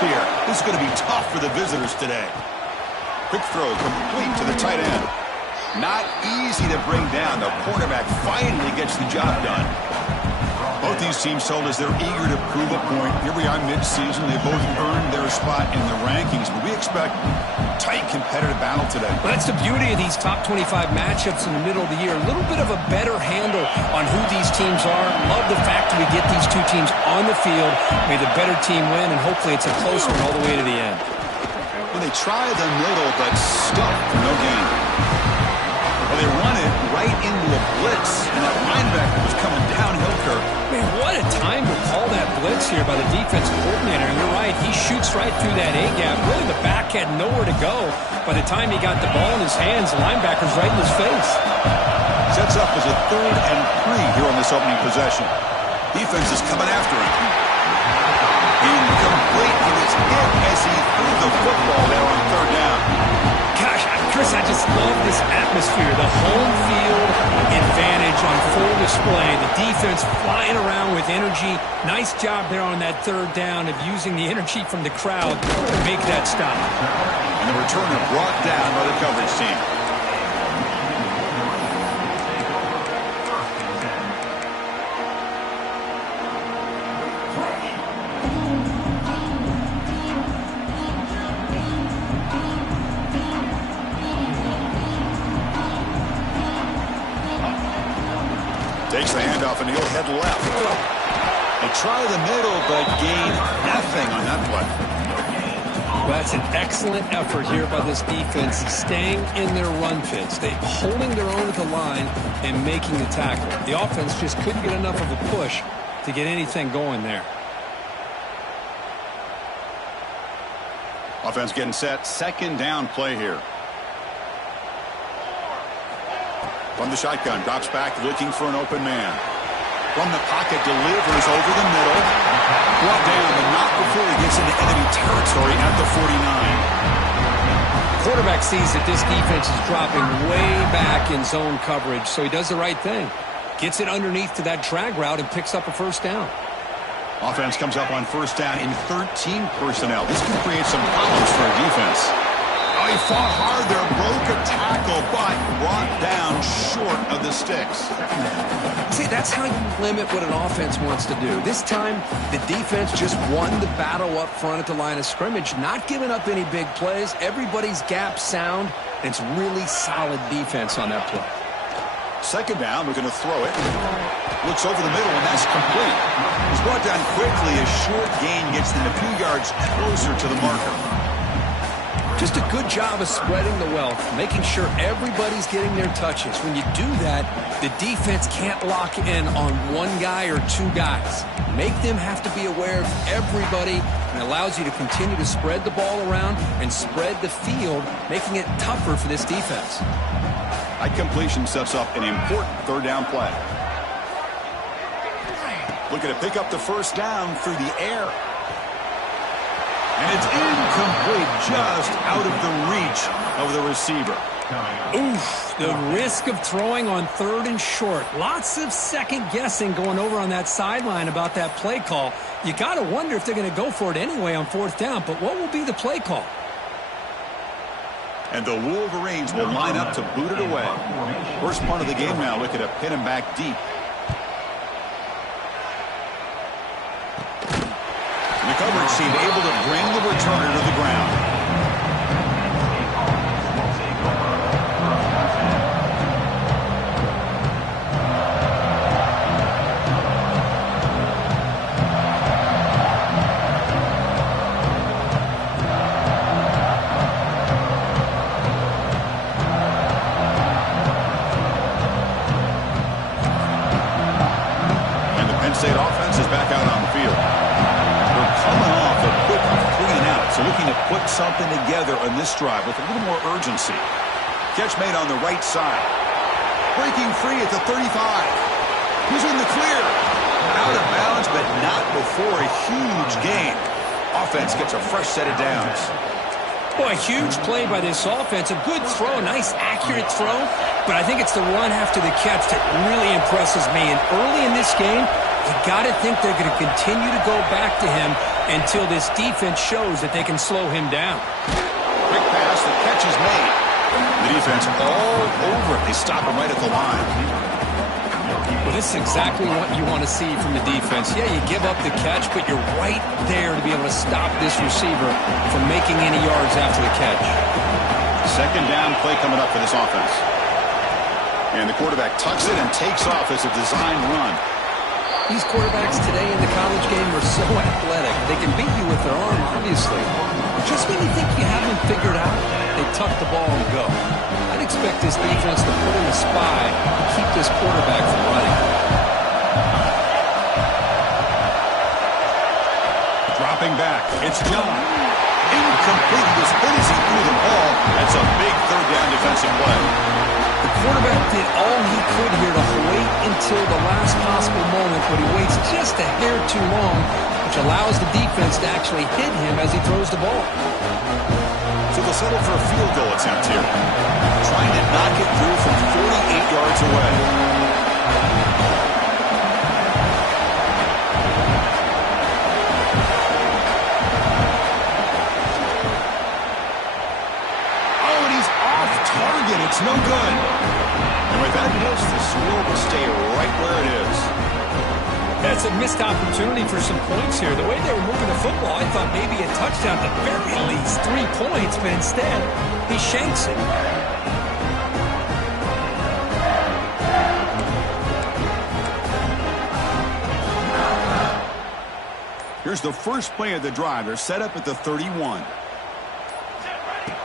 here. This is going to be tough for the visitors today. Quick throw complete to the tight end. Not easy to bring down. The quarterback finally gets the job done. Both these teams told us they're eager to prove a point. Here we are mid-season. They both earned their spot in the rankings, but we expect tight competitive battle today. Well, that's the beauty of these top 25 matchups in the middle of the year. A little bit of a better handle on who these teams are. Love the fact that we get these two teams on the field. May the better team win, and hopefully it's a close one all the way to the end. Well, they try the middle, but stuck for no gain. Well, they run it right into a blitz, and that linebacker was coming downhill, Kirk. Man, what a time to call that blitz here by the defensive coordinator. And you're right, he shoots right through that A-gap. Really, the back had nowhere to go. By the time he got the ball in his hands, the linebacker's right in his face. Sets up as a 3rd and 3 here on this opening possession. Defense is coming after him. Incomplete. He was hit as he threw the football there on 3rd down. Gosh, Chris, I just love this atmosphere. The home field advantage on full display. The defense flying around with energy. Nice job there on that 3rd down of using the energy from the crowd to make that stop. And the returner brought down by the coverage team. Takes the handoff, and he'll head left. They try the middle, but gain nothing on that play. Well, that's an excellent effort here by this defense, staying in their run fits. They're holding their own at the line and making the tackle. The offense just couldn't get enough of a push to get anything going there. Offense getting set. 2nd down play here. From the shotgun, drops back, looking for an open man. From the pocket, delivers over the middle. Brought down, but not before he gets into enemy territory at the 49. Quarterback sees that this defense is dropping way back in zone coverage, so he does the right thing. Gets it underneath to that drag route and picks up a 1st down. Offense comes up on 1st down in 13 personnel. This can create some problems for a defense. Oh, he fought hard there, broke a tackle, but brought down short of the sticks. See, that's how you limit what an offense wants to do. This time, the defense just won the battle up front at the line of scrimmage, not giving up any big plays. Everybody's gap sound, and it's really solid defense on that play. 2nd down, looking to throw it. Looks over the middle, and that's complete. He's brought down quickly. A short gain gets them a few yards closer to the marker. Just a good job of spreading the wealth, making sure everybody's getting their touches. When you do that, the defense can't lock in on one guy or 2 guys. Make them have to be aware of everybody, and allows you to continue to spread the ball around and spread the field, making it tougher for this defense. That completion sets up an important 3rd down play. Looking to pick up the 1st down through the air. And it's incomplete, just out of the reach of the receiver. Oof, the risk of throwing on 3rd and short. Lots of second guessing going over on that sideline about that play call. You got to wonder if they're going to go for it anyway on 4th down, but what will be the play call? And the Wolverines will line up to boot it away. First punt of the game now, looking to pin him back deep. The coverage team able to bring the returner to the ground. And the Penn State offense is back out on the field. Coming off a quick 3 and out, so looking to put something together on this drive with a little more urgency. Catch made on the right side. Breaking free at the 35. Who's in the clear? Out of bounds, but not before a huge gain. Offense gets a fresh set of downs. Boy, a huge play by this offense. A good throw, nice accurate throw, but I think it's the run after the catch that really impresses me. And early in this game, you got to think they're going to continue to go back to him until this defense shows that they can slow him down. Quick pass, the catch is made. The defense all over it. They stop him right at the line. Well, this is exactly what you want to see from the defense. Yeah, you give up the catch, but you're right there to be able to stop this receiver from making any yards after the catch. Second down play coming up for this offense. And the quarterback tucks it and takes off as a design run. These quarterbacks today in the college game are so athletic. They can beat you with their arm, obviously. Just when you think you have them figured out, they tuck the ball and go. I'd expect this defense to put in a spy to keep this quarterback from running. Dropping back, it's John. Incomplete. He was hit as he threw the ball. That's a big third down defensive play. The quarterback did all he could here to wait until the last possible moment, but he waits just a hair too long, which allows the defense to actually hit him as he throws the ball. So they'll settle for a field goal attempt here. Trying to knock it through from 48 yards away. It's no good. And with that miss, the score will stay right where it is. That's a missed opportunity for some points here. The way they were moving the football, I thought maybe a touchdown, at the very least 3 points, but instead, he shanks it. Here's the first play of the drive. They're set up at the 31.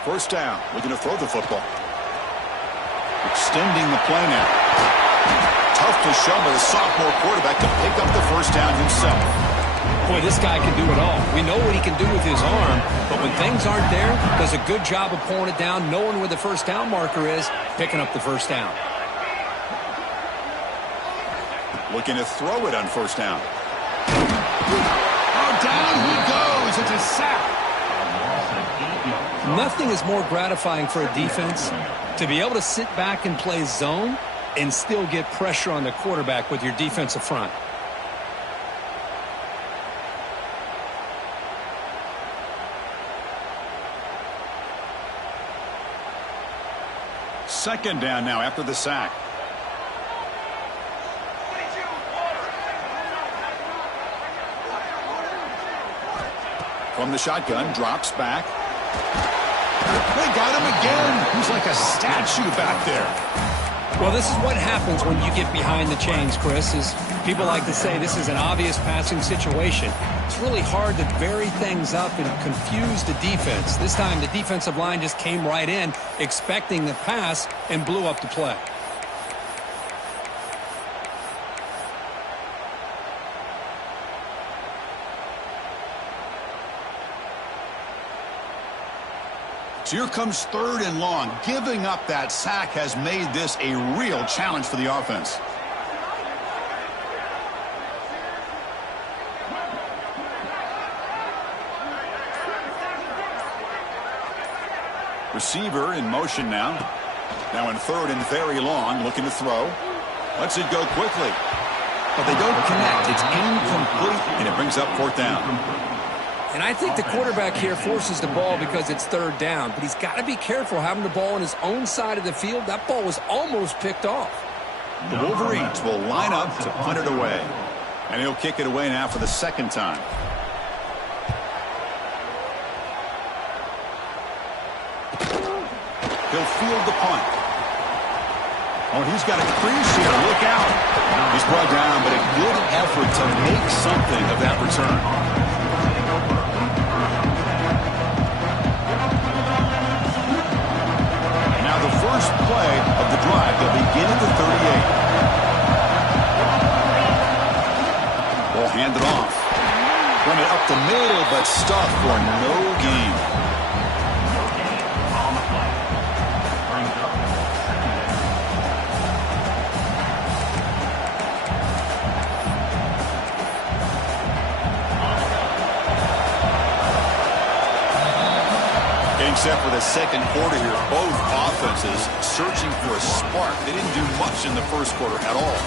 First down, looking to throw the football. Extending the play now. Tough to show by the sophomore quarterback to pick up the first down himself. Boy, this guy can do it all. We know what he can do with his arm, but when things aren't there, does a good job of pulling it down, knowing where the first down marker is, picking up the first down. Looking to throw it on first down. Oh, down he goes. It's a sack. Nothing is more gratifying for a defense to be able to sit back and play zone and still get pressure on the quarterback with your defensive front. Second down now after the sack. From the shotgun, drops back. They got him again. He's like a statue back there. Well, this is what happens when you get behind the chains, Chris, is people like to say this is an obvious passing situation. It's really hard to vary things up and confuse the defense. This time the defensive line just came right in, expecting the pass, and blew up the play. So here comes third and long. Giving up that sack has made this a real challenge for the offense. Receiver in motion now. Now in third and very long, looking to throw. Lets it go quickly. But they don't connect. It's incomplete, and it brings up fourth down. And I think the quarterback here forces the ball because it's third down. But he's got to be careful having the ball on his own side of the field. That ball was almost picked off. The Wolverines will line up to punt it away. And he'll kick it away now for the second time. He'll field the punt. Oh, he's got a crease here. Look out. He's brought down, but a good effort to make something of that return. The first play of the drive. They'll begin at the 38. Ball handed off. Run it up the middle, but stuffed for no gain. Getting set for the second quarter here. Both offenses searching for a spark. They didn't do much in the first quarter at all.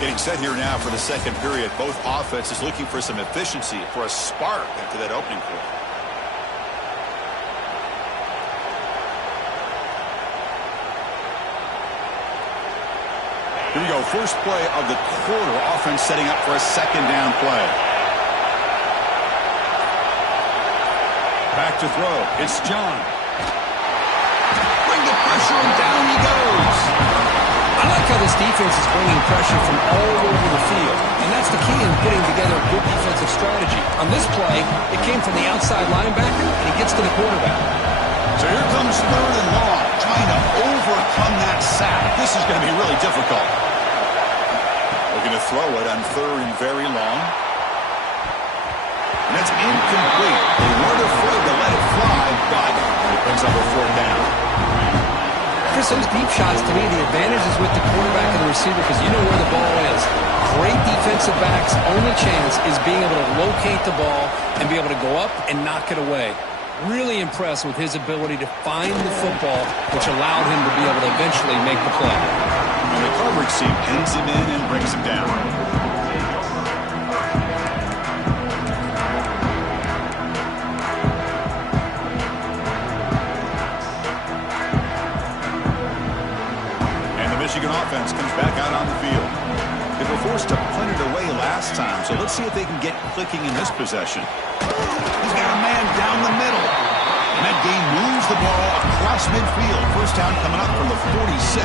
Getting set here now for the second period. Both offenses looking for some efficiency, for a spark after that opening quarter. Here we go. First play of the quarter. Offense setting up for a second down play. Back to throw. It's John. Bring the pressure, and down he goes. I like how this defense is bringing pressure from all over the field, and that's the key in putting together a good defensive strategy. On this play, it came from the outside linebacker, and he gets to the quarterback. So here comes third and long, trying to overcome that sack. This is going to be really difficult. Looking to throw it on third and very long. And that's incomplete. They weren't afraid to let it fly, but it brings up a fourth down. Chris, those deep shots, to me, the advantage is with the quarterback and the receiver because you know where the ball is. Great defensive backs' only chance is being able to locate the ball and be able to go up and knock it away. Really impressed with his ability to find the football, which allowed him to be able to eventually make the play. And the coverage team pins him in and brings him down. Michigan offense comes back out on the field. They were forced to punt it away last time, so let's see if they can get clicking in this possession. He's got a man down the middle. And that game moves the ball across midfield. First down coming up from the 46.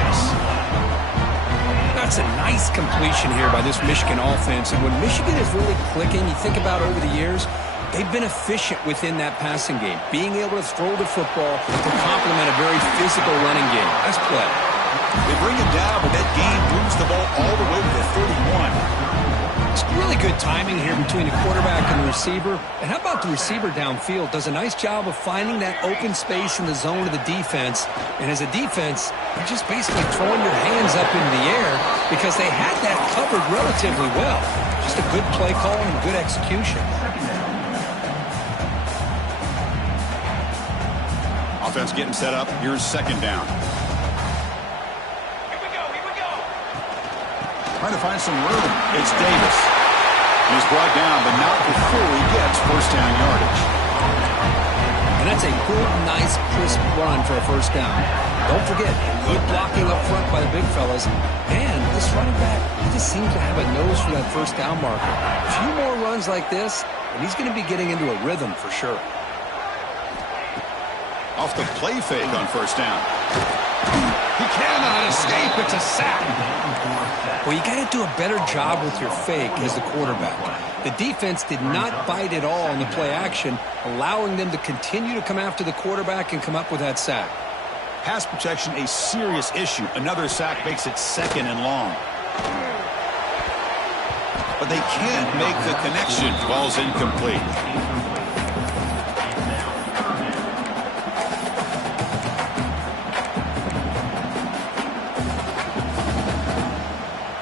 That's a nice completion here by this Michigan offense. And when Michigan is really clicking, you think about over the years, they've been efficient within that passing game, being able to throw the football to complement a very physical running game. Nice play. They bring him down, but that game moves the ball all the way to the 31. It's really good timing here between the quarterback and the receiver. And how about the receiver downfield? Does a nice job of finding that open space in the zone of the defense. And as a defense, you're just basically throwing your hands up in the air because they had that covered relatively well. Just a good play call and good execution. Offense getting set up. Here's second down. Trying to find some room. It's Davis. He's brought down, but not before he gets first down yardage. And that's a good, nice, crisp run for a first down. Don't forget, good blocking up front by the big fellas. And this running back, he just seems to have a nose for that first down marker. A few more runs like this, and he's going to be getting into a rhythm for sure. Off the play fake on first down. He cannot escape. It's a sack. Well, you got to do a better job with your fake as the quarterback. The defense did not bite at all on the play action, allowing them to continue to come after the quarterback and come up with that sack. Pass protection, a serious issue. Another sack makes it second and long. But they can't make the connection. Ball's incomplete.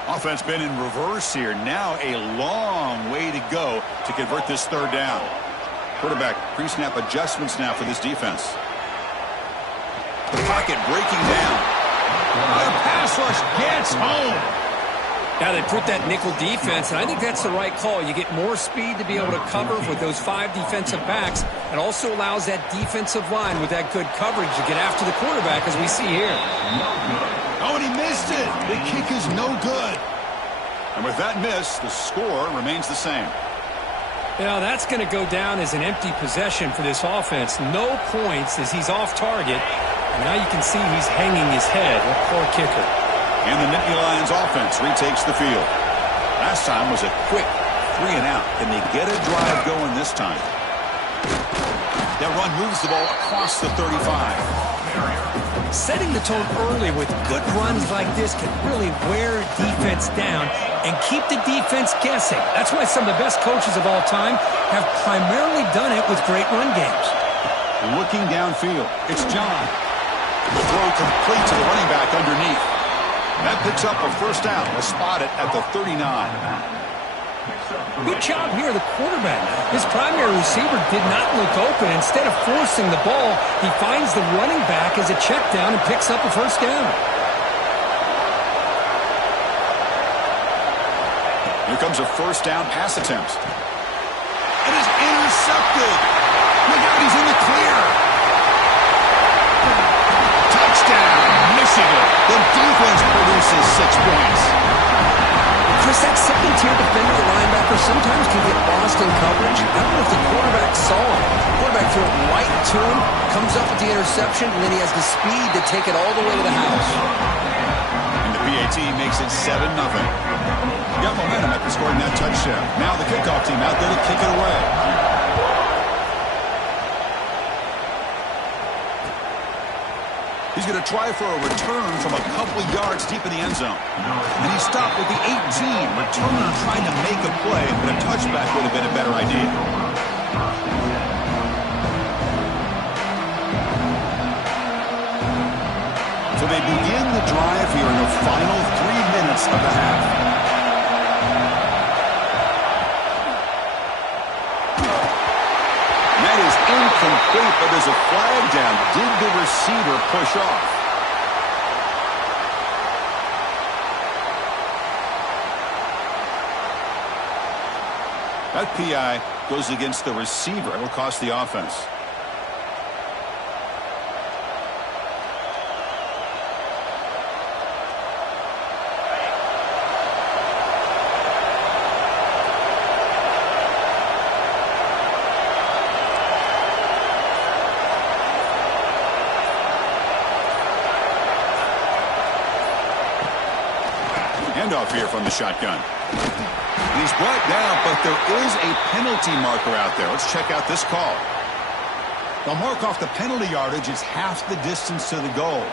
Offense been in reverse here. Now a long way to go to convert this third down. Quarterback pre-snap adjustments now for this defense. The pocket breaking down. Their pass rush gets home. Now they put that nickel defense, and I think that's the right call. You get more speed to be able to cover with those 5 defensive backs. It also allows that defensive line with that good coverage to get after the quarterback, as we see here. Oh, and he missed it. The kick is no good. And with that miss, the score remains the same. Now that's going to go down as an empty possession for this offense. No points as he's off target. And now you can see he's hanging his head. That poor kicker. And the Nittany Lions offense retakes the field. Last time was a quick 3 and out. Can they get a drive going this time? That run moves the ball across the 35. Setting the tone early with good runs like this can really wear a defense down and keep the defense guessing. That's why some of the best coaches of all time have primarily done it with great run games. Looking downfield, it's John. The throw complete to the running back underneath. That picks up a first down. We'll spot it at the 39. Good job here, the quarterback. His primary receiver did not look open. Instead of forcing the ball, he finds the running back as a check down and picks up a first down. Here comes a first down pass attempt. It is intercepted. Look out, he's in the clear. Touchdown, Michigan. The defense produces 6 points. Chris, that second-tier defender, the linebacker, sometimes can get lost in coverage. I don't know if the quarterback saw him. The quarterback threw it right to him, comes up with the interception, and then he has the speed to take it all the way to the house. And the PAT makes it 7-0. Got momentum after scoring that touchdown. Now the kickoff team out there to kick it away. He's going to try for a return from a couple yards deep in the end zone. And he stopped with the 18. Returner trying to make a play, but a touchback would have been a better idea. So they begin the drive here in the final 3 minutes of the half. That is incomplete, but there's a flag down. Did the receiver push off? That PI goes against the receiver. It will cost the offense. Handoff here from the shotgun. And he's brought down, but there is a penalty marker out there. Let's check out this call. The mark off the penalty yardage is half the distance to the goal.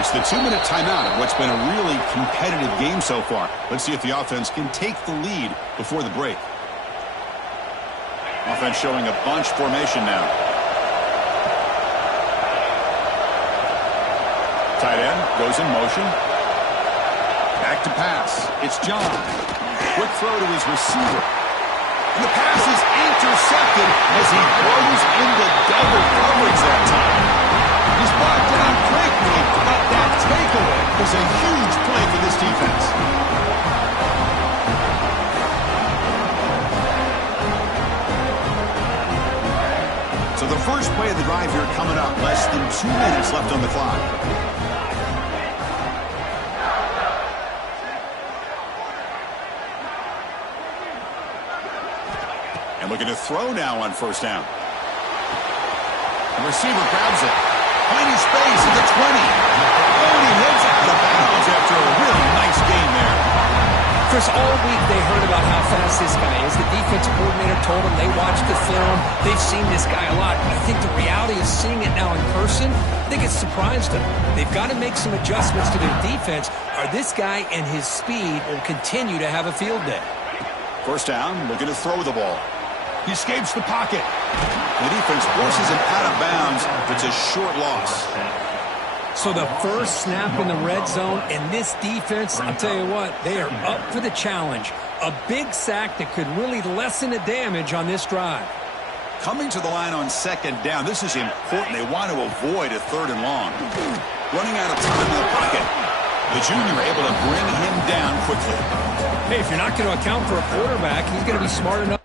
It's the 2-minute timeout of what's been a really competitive game so far. Let's see if the offense can take the lead before the break. Offense showing a bunch formation now. Tight end goes in motion. Back to pass. It's John. Quick throw to his receiver. And the pass is intercepted as he goes into double coverage that time. He's brought down quickly, but that takeaway was a huge play for this defense. So the first play of the drive here coming up. Less than 2 minutes left on the clock. And looking to throw now on first down. The receiver grabs it. Finding space at the 20. And he heads out of bounds after a really nice game there. Chris, all week they heard about how fast this guy is. The defensive coordinator told them they watched the film. They've seen this guy a lot. I think the reality of seeing it now in person, I think it's surprised them. They've got to make some adjustments to their defense, or this guy and his speed will continue to have a field day. First down, looking to throw the ball. He escapes the pocket. The defense forces him out of bounds. It's a short loss. So the first snap in the red zone, and this defense, I'll tell you what, they are up for the challenge. A big sack that could really lessen the damage on this drive. Coming to the line on second down, this is important. They want to avoid a 3rd and long. Running out of time in the pocket. The junior able to bring him down quickly. Hey, if you're not going to account for a quarterback, he's going to be smart enough.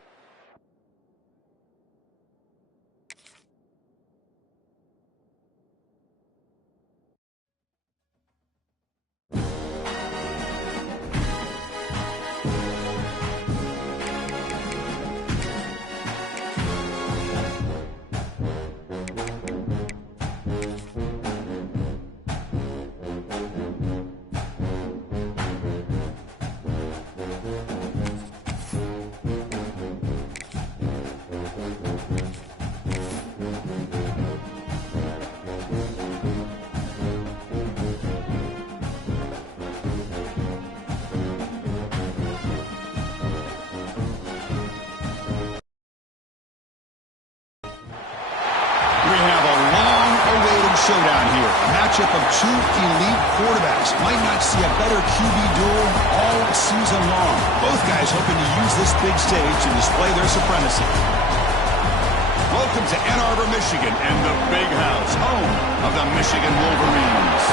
Showdown here. matchup of two elite quarterbacks. Might not see a better QB duel all season long. Both guys hoping to use this big stage to display their supremacy. Welcome to Ann Arbor, Michigan, and the Big House, home of the Michigan Wolverines.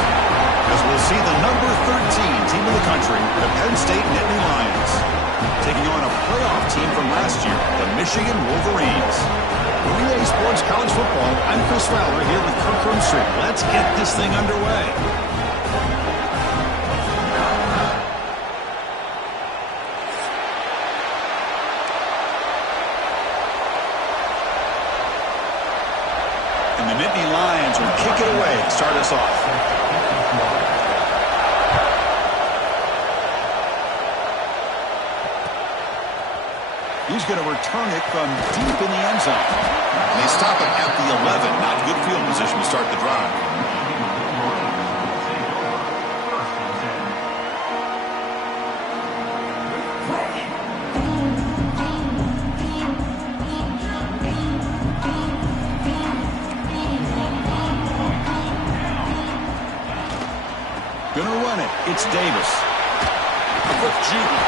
As we'll see the number 13 team in the country, the Penn State Nittany Lions, taking on a playoff team from last year, the Michigan Wolverines. For EA Sports College Football, I'm Chris Fowler here with Kirk Roomstreet. Let's get this thing underway. And the Nittany Lions will kick it away to start us off. He's going to return it from deep in the end zone. And they stop it at the 11. Not good field position to start the drive. Going to run it. It's Davis. With Judy.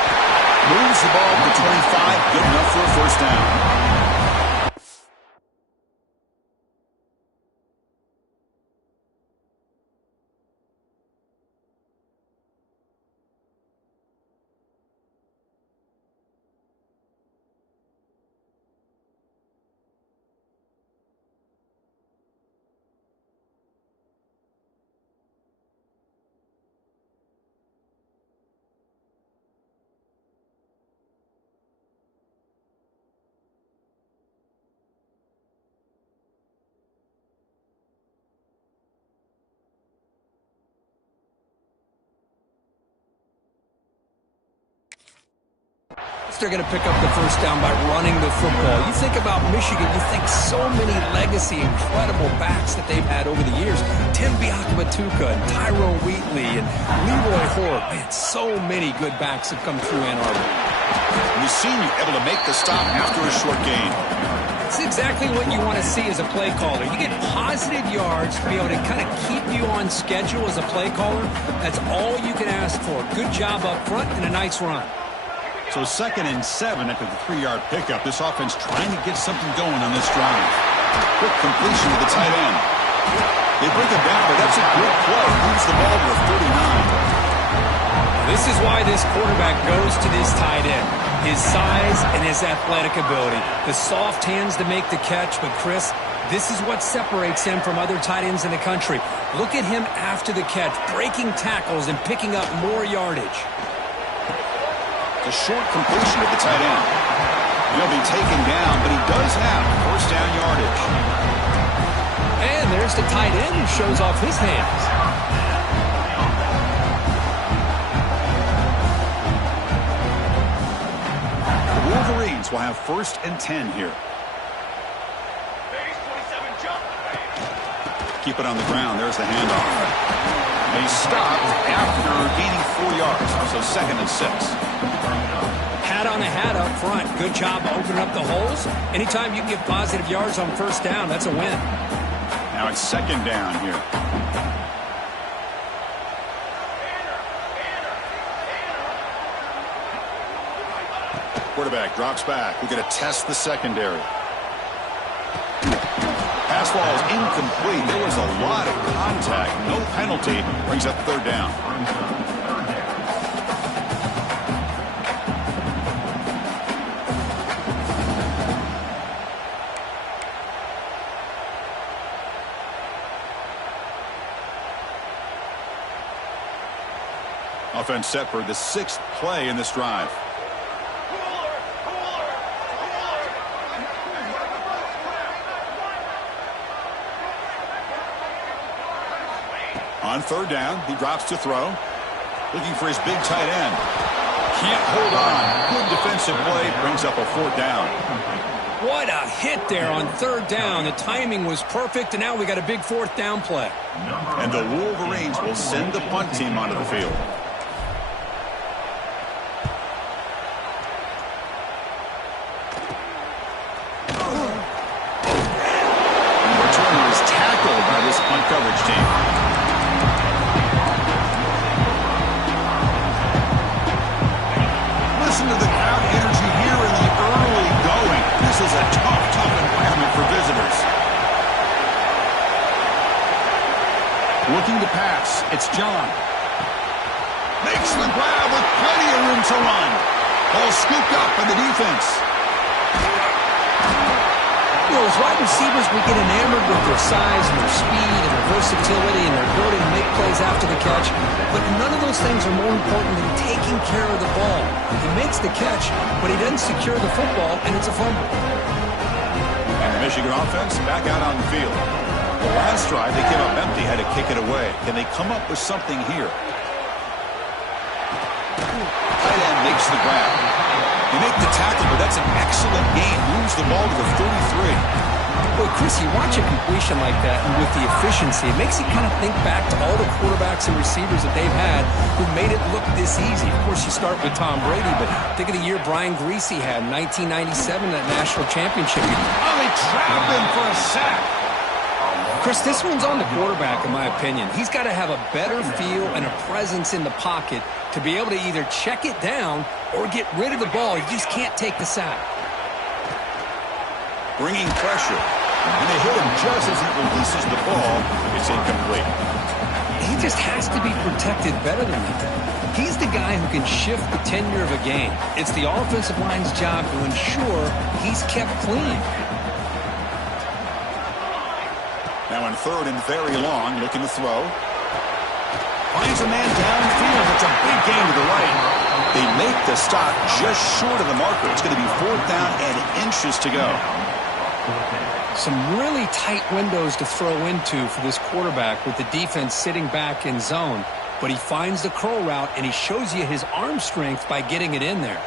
Moves the ball to 25. Good enough for a first down. They're going to pick up the first down by running the football. You think about Michigan, you think so many legacy, incredible backs that they've had over the years. Tim Biakabatuka and Tyrone Wheatley and Leroy Hort. Man, so many good backs have come through Ann Arbor. We've seen you able to make the stop after a short gain. It's exactly what you want to see as a play caller. You get positive yards to be able to kind of keep you on schedule as a play caller. That's all you can ask for. Good job up front and a nice run. So 2nd and 7 after the 3-yard pickup. This offense trying to get something going on this drive. Quick completion to the tight end. They bring him down, but that's a good play. Moves the ball to the 39. This is why this quarterback goes to this tight end. His size and his athletic ability. The soft hands to make the catch, but Chris, this is what separates him from other tight ends in the country. Look at him after the catch, breaking tackles and picking up more yardage. A short completion to the tight end. He'll be taken down, but he does have first down yardage. And there's the tight end who shows off his hands. The Wolverines will have 1st and 10 here. Keep it on the ground. There's the handoff. They stopped after gaining 4 yards, so 2nd and 6. Hat on the hat up front. Good job opening up the holes. Anytime you can get positive yards on first down, that's a win. Now it's 2nd down here. Quarterback drops back. We're going to test the secondary. Pass ball is incomplete. There was a lot of contact. No penalty. Brings up 3rd down. Offense set for the 6th play in this drive. On 3rd down, he drops to throw. Looking for his big tight end. Can't hold on. Good defensive play. Brings up a 4th down. What a hit there on 3rd down. The timing was perfect, and now we got a big 4th down play. And the Wolverines will send the punt team onto the field. Returner is tackled by this punt coverage team. It's John. Makes the grab with plenty of room to run. Ball scooped up by the defense. You know, as wide receivers, we get enamored with their size and their speed and their versatility and their ability to make plays after the catch. But none of those things are more important than taking care of the ball. He makes the catch, but he doesn't secure the football, and it's a fumble. And the Michigan offense back out on the field. The last drive, they came up empty, had to kick it away. Can they come up with something here? Tight end makes the grab. They make the tackle, but that's an excellent game. Moves the ball to the 33. Well, Chris, you watch a completion like that, and with the efficiency, it makes you kind of think back to all the quarterbacks and receivers that they've had who made it look this easy. Of course, you start with Tom Brady, but think of the year Brian Griese had in 1997, that national championship year. Oh, they trap him for a sack. Chris, this one's on the quarterback, in my opinion. He's got to have a better feel and a presence in the pocket to be able to either check it down or get rid of the ball. He just can't take the sack. Bringing pressure. And they hit him just as he releases the ball. It's incomplete. He just has to be protected better than that. He's the guy who can shift the tenure of a game. It's the offensive line's job to ensure he's kept clean. Now in third and very long, looking to throw. Finds a man downfield. It's a big gain to the right. They make the stop just short of the marker. It's going to be fourth down and inches to go. Some really tight windows to throw into for this quarterback with the defense sitting back in zone. But he finds the curl route, and he shows you his arm strength by getting it in there.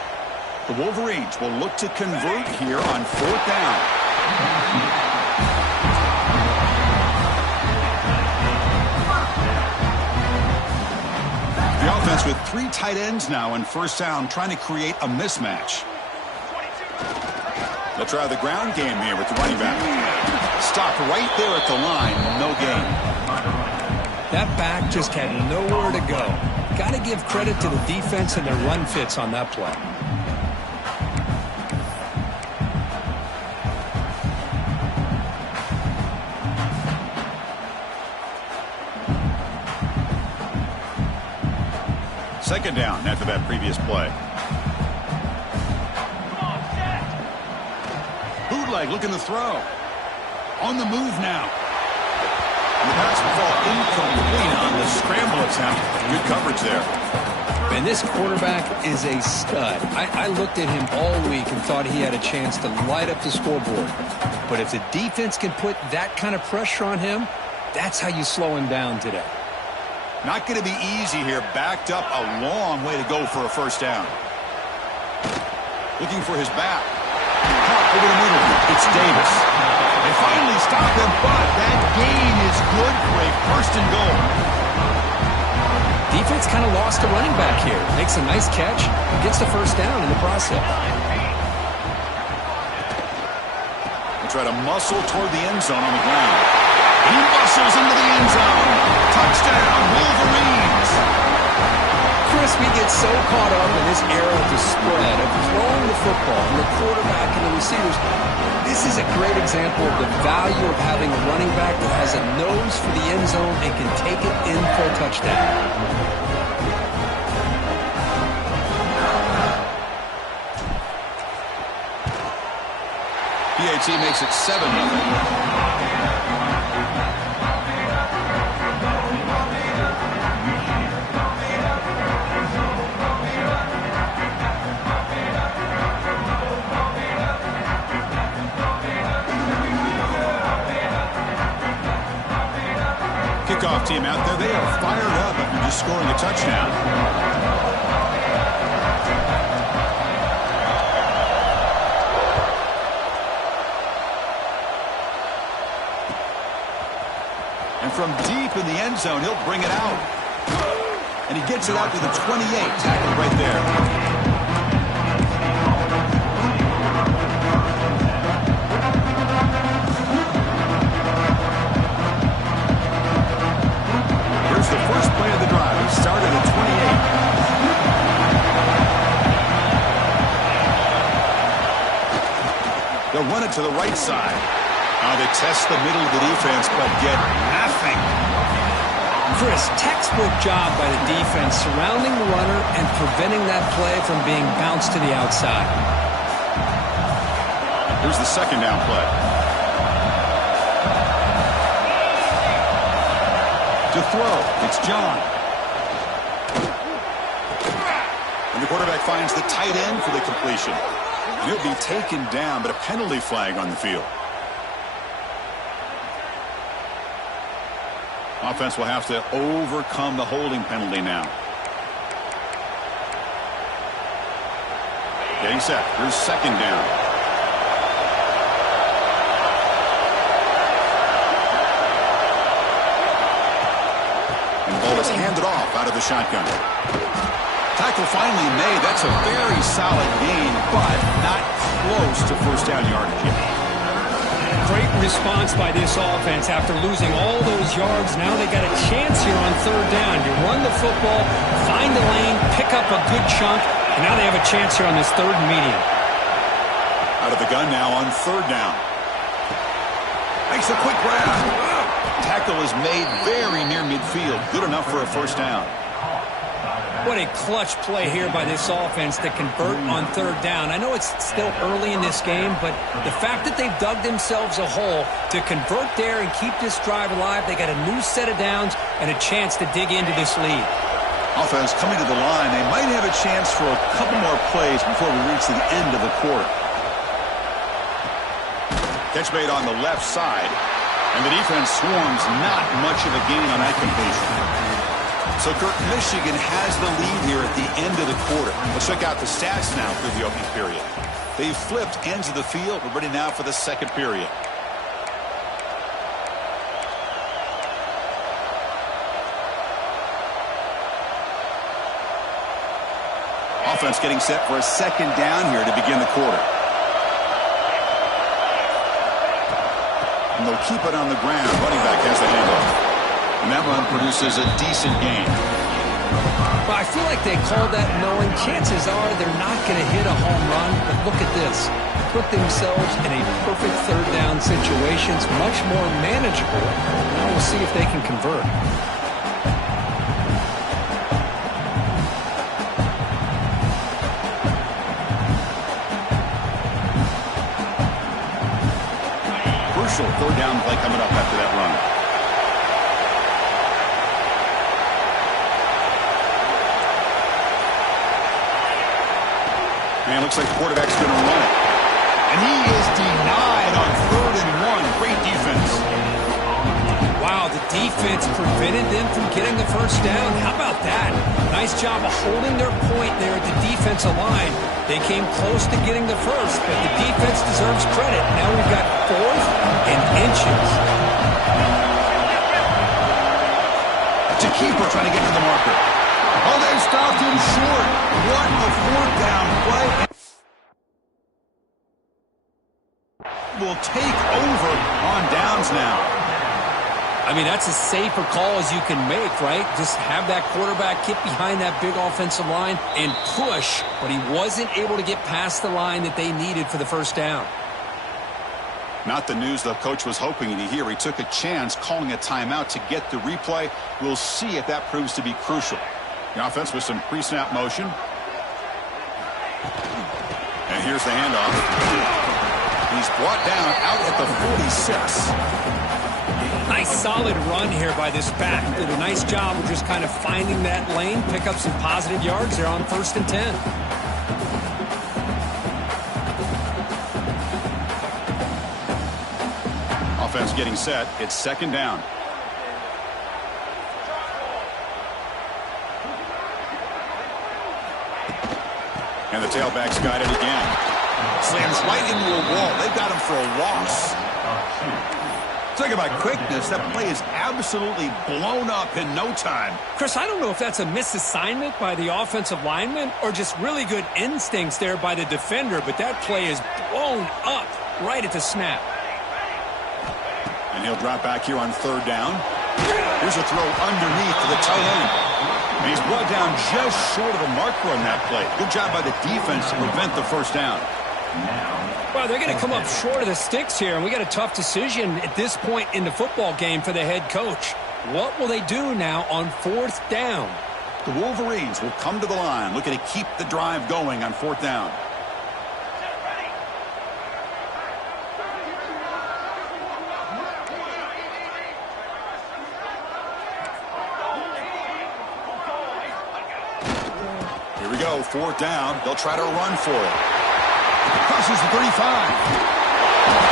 The Wolverines will look to convert here on fourth down. The offense with three tight ends now in first down, trying to create a mismatch. They'll try the ground game here with the running back. Stopped right there at the line, no gain. That back just had nowhere to go. Got to give credit to the defense and their run fits on that play. Second down after that previous play. Bootleg looking to throw. On the move now. And the pass will fall incomplete on the scramble attempt. Good coverage there. And this quarterback is a stud. I looked at him all week and thought he had a chance to light up the scoreboard. But if the defense can put that kind of pressure on him, that's how you slow him down today. Not going to be easy here. Backed up a long way to go for a first down. Looking for his back. Over the middle. It's Davis. They finally stop him, but that gain is good for a first and goal. Defense kind of lost a running back here. Makes a nice catch. Gets the first down in the process. They try to muscle toward the end zone on the ground. He muscles into the end zone. Touchdown, Wolverines. Chris, we get so caught up in this era of the spread, of throwing the football, and the quarterback and the receivers. This is a great example of the value of having a running back that has a nose for the end zone and can take it in for a touchdown. PAT makes it 7-0. Kickoff team out there. They are fired up after just scoring a touchdown. And from deep in the end zone, he'll bring it out. And he gets it out to the 28. Tackled right there. The first play of the drive. He started at 28. They'll run it to the right side. Now they test the middle of the defense, but get nothing. Chris, textbook job by the defense surrounding the runner and preventing that play from being bounced to the outside. Here's the second down play. To throw, it's John. And the quarterback finds the tight end for the completion. And he'll be taken down, but a penalty flag on the field. Offense will have to overcome the holding penalty now. Getting set. Here's second down. And the ball is handed off out of the shotgun. Tackle finally made. That's a very solid gain, but not close to first down yardage yet. Great response by this offense after losing all those yards. Now they got a chance here on third down. You run the football, find the lane, pick up a good chunk, and now they have a chance here on this third and medium. Out of the gun now on third down. Makes a quick grab. Tackle is made very near midfield. Good enough for a first down. What a clutch play here by this offense to convert on third down. I know it's still early in this game, but the fact that they've dug themselves a hole to convert there and keep this drive alive, they got a new set of downs and a chance to dig into this lead. Offense coming to the line. They might have a chance for a couple more plays before we reach the end of the quarter. Catch made on the left side, and the defense swarms not much of a gain on that completion. So, Kirk, Michigan has the lead here at the end of the quarter. Let's check out the stats now through the opening period. They've flipped ends of the field. We're ready now for the second period. Offense getting set for a second down here to begin the quarter. And they'll keep it on the ground. Running back has the handoff. And that run produces a decent gain. Well, I feel like they called that knowing chances are they're not going to hit a home run. But look at this. Put themselves in a perfect third down situation. It's much more manageable. Now we'll see if they can convert. Crucial third down play coming up after that run. And it looks like the quarterback's going to run it. And he is denied on 3rd and 1. Great defense. Wow, the defense prevented them from getting the first down. How about that? Nice job of holding their point there at the defensive line. They came close to getting the first, but the defense deserves credit. Now we've got 4th and inches. To keeper trying to get to the marker. Oh, they stopped him short. What a 4th down play. Will take over on downs now. I mean, that's as safe a call as you can make, right? Just have that quarterback get behind that big offensive line and push, but he wasn't able to get past the line that they needed for the first down. Not the news the coach was hoping to hear. He took a chance calling a timeout to get the replay. We'll see if that proves to be crucial. The offense with some pre-snap motion. And here's the handoff. He's brought down out at the 46. Nice solid run here by this back. Did a nice job of just kind of finding that lane, pick up some positive yards there on 1st and 10. Offense getting set. It's 2nd down. And the tailback's got it again. Slams right into a wall. They've got him for a loss. Talking about quickness, that play is absolutely blown up in no time. Chris, I don't know if that's a misassignment by the offensive lineman or just really good instincts there by the defender, but that play is blown up right at the snap. And he'll drop back here on 3rd down. Here's a throw underneath to the tight end. And he's brought down just short of a marker on that play. Good job by the defense to prevent the first down. Well, they're going to come up short of the sticks here, and we got a tough decision at this point in the football game for the head coach. What will they do now on 4th down? The Wolverines will come to the line, looking to keep the drive going on 4th down. Here we go, 4th down. They'll try to run for it. Crosses the 35.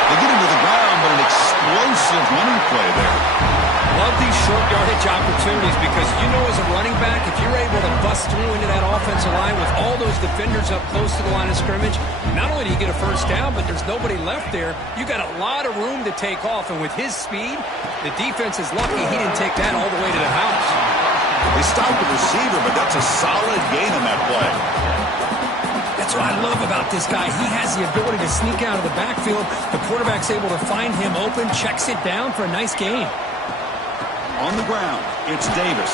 They get him to the ground, but an explosive running play there. Love these short yardage opportunities because you know as a running back, if you're able to bust through into that offensive line with all those defenders up close to the line of scrimmage, not only do you get a first down, but there's nobody left there. You got a lot of room to take off, and with his speed, the defense is lucky he didn't take that all the way to the house. They stopped the receiver, but that's a solid gain on that play. That's what I love about this guy. He has the ability to sneak out of the backfield. The quarterback's able to find him open, checks it down for a nice gain. On the ground, it's Davis.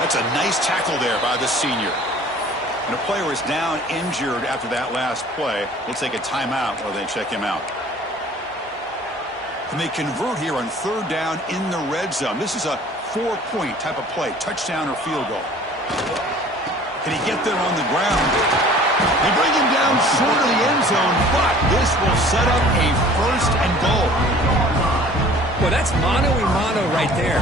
That's a nice tackle there by the senior. And a player is down injured after that last play. We'll take a timeout while they check him out. And they convert here on 3rd down in the red zone. This is a 4-point type of play, touchdown or field goal. Can he get there on the ground? They bring him down short of the end zone, but this will set up a 1st and goal. Well, that's mano-a-mano right there.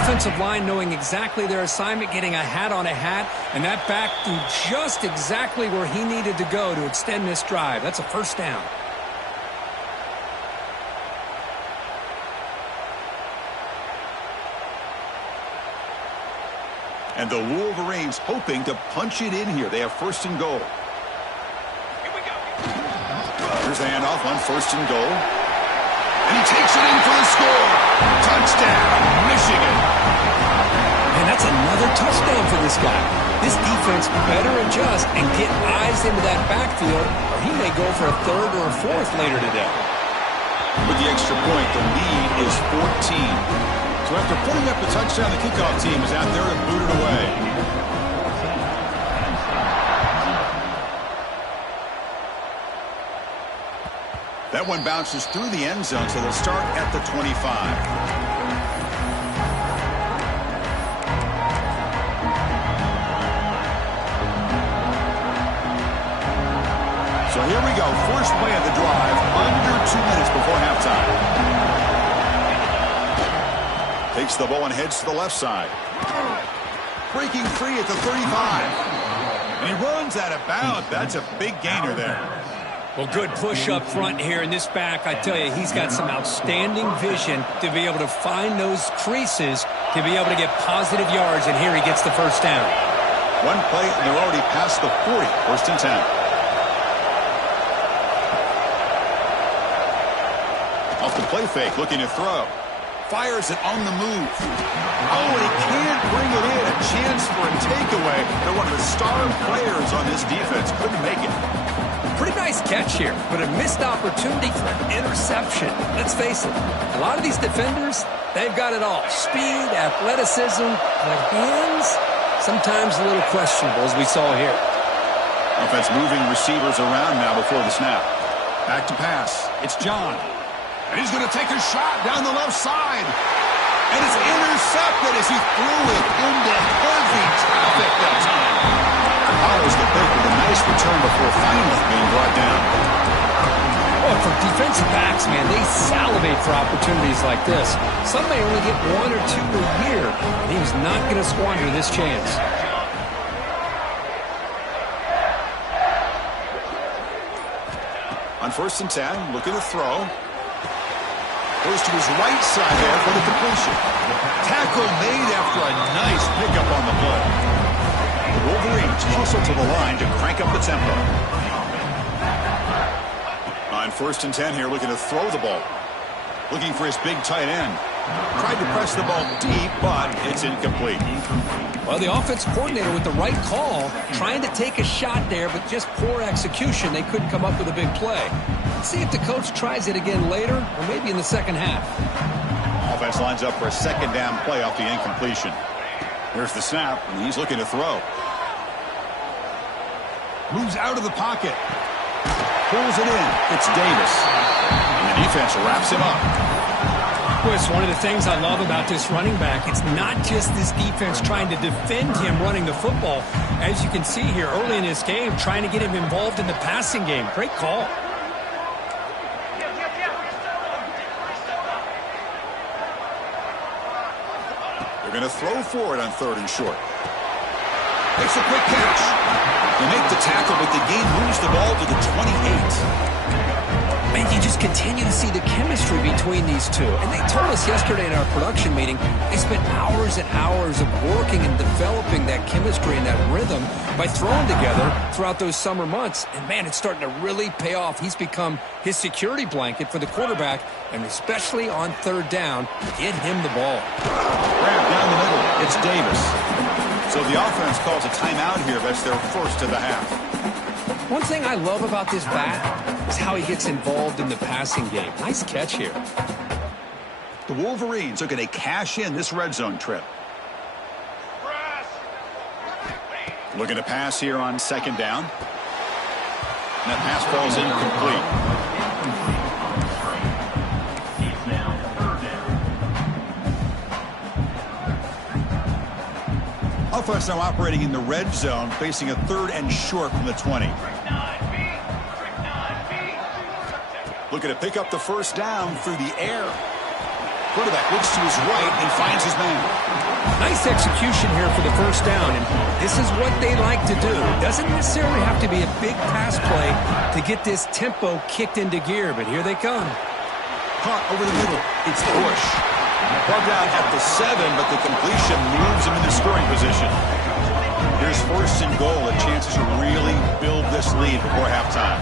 Offensive line knowing exactly their assignment, getting a hat on a hat, and that back threw just exactly where he needed to go to extend this drive. That's a 1st down. And the Wolverines hoping to punch it in here. They have 1st and goal. Here's the handoff on 1st and goal. And he takes it in for the score. Touchdown, Michigan. And that's another touchdown for this guy. This defense better adjust and get eyes into that backfield, or he may go for a 3rd or a 4th later today. With the extra point, the lead is 14. So after putting up the touchdown, the kickoff team is out there to boot it away. That one bounces through the end zone, so they'll start at the 25. So here we go. First play of the drive, under 2 minutes before halftime. Takes the ball and heads to the left side. Breaking free at the 35. And he runs out of bounds. That's a big gainer there. Well, good push up front here in this back. I tell you, he's got some outstanding vision to be able to find those creases to be able to get positive yards, and here he gets the 1st down. One play, and they're already past the 40. 1st and 10. Off the play fake, looking to throw. Fires it on the move. Oh, and he can't bring it in. A chance for a takeaway. They're one of the star players on this defense. Couldn't make it. Pretty nice catch here, but a missed opportunity for an interception. Let's face it, a lot of these defenders, they've got it all. Speed, athleticism, but hands, sometimes a little questionable, as we saw here. Offense moving receivers around now before the snap. Back to pass. It's John. And he's going to take a shot down the left side. And it's intercepted as he threw it into heavy traffic that time. Follows the pick with a nice return before finally being brought down. Well, for defensive backs, man, they salivate for opportunities like this. Some may only get 1 or 2 a year, and he was not going to squander this chance. On 1st and 10, looking to throw. Goes to his right side there for the completion. Tackle made after a nice pickup on the play. The Wolverines hustle to the line to crank up the tempo. On 1st and 10 here, looking to throw the ball. Looking for his big tight end. Tried to press the ball deep, but it's incomplete. Well, the offense coordinator with the right call, trying to take a shot there, but just poor execution. They couldn't come up with a big play. Let's see if the coach tries it again later, or maybe in the second half. Offense lines up for a 2nd down play off the incompletion. There's the snap, and he's looking to throw. Moves out of the pocket. Pulls it in. It's Davis. And the defense wraps him up. Well, it's one of the things I love about this running back. It's not just this defense trying to defend him running the football. As you can see here early in this game, trying to get him involved in the passing game. Great call. They're going to throw for it on 3rd and short. Makes a quick catch. They make the tackle, but the game moves the ball to the 28. Man, you just continue to see the chemistry between these two. And they told us yesterday in our production meeting, they spent hours and hours of working and developing that chemistry and that rhythm by throwing together throughout those summer months. And, man, it's starting to really pay off. He's become his security blanket for the quarterback, and especially on 3rd down, get him the ball. Grab down the middle. It's Davis. So the offense calls a timeout here. That's their first of the half. One thing I love about this back is how he gets involved in the passing game. Nice catch here. The Wolverines are going to cash in this red zone trip. Looking to pass here on 2nd down. And that pass falls incomplete. Offense now operating in the red zone, facing a 3rd and short from the 20. Looking to pick up the first down through the air. Quarterback looks to his right and finds his man. Nice execution here for the first down, and this is what they like to do. Doesn't necessarily have to be a big pass play to get this tempo kicked into gear, but here they come. Caught over the middle. It's Bush. Plugged out at the 7, but the completion moves him into scoring position. Here's 1st and goal, a chance to really build this lead before halftime.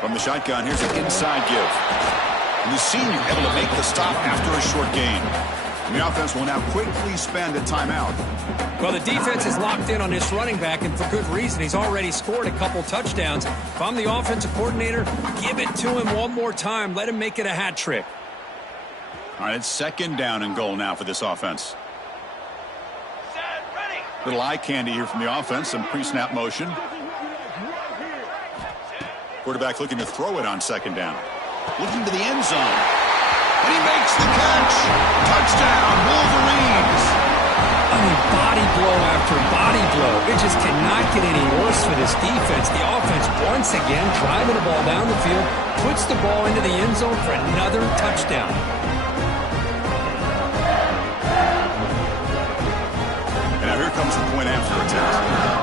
From the shotgun, here's an inside give. And the senior able to make the stop after a short gain. And the offense will now quickly spend a timeout. Well, the defense is locked in on this running back, and for good reason. He's already scored a couple touchdowns. If I'm the offensive coordinator, give it to him one more time. Let him make it a hat trick. All right, it's 2nd down and goal now for this offense. Little eye candy here from the offense, some pre-snap motion. Quarterback looking to throw it on 2nd down. Looking to the end zone. And he makes the catch. Touchdown, Wolverines. I mean, body blow after body blow. It just cannot get any worse for this defense. The offense, once again, driving the ball down the field, puts the ball into the end zone for another touchdown. And now here comes the point after attempt.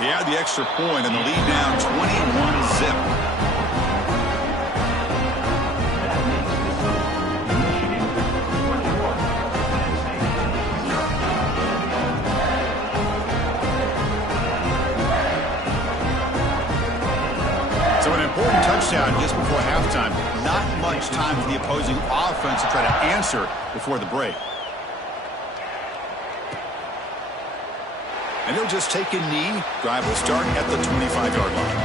He had the extra point and the lead down 21-zip. So an important touchdown just before halftime. Not much time for the opposing offense to try to answer before the break. And he'll just take a knee. Drive will start at the 25-yard line.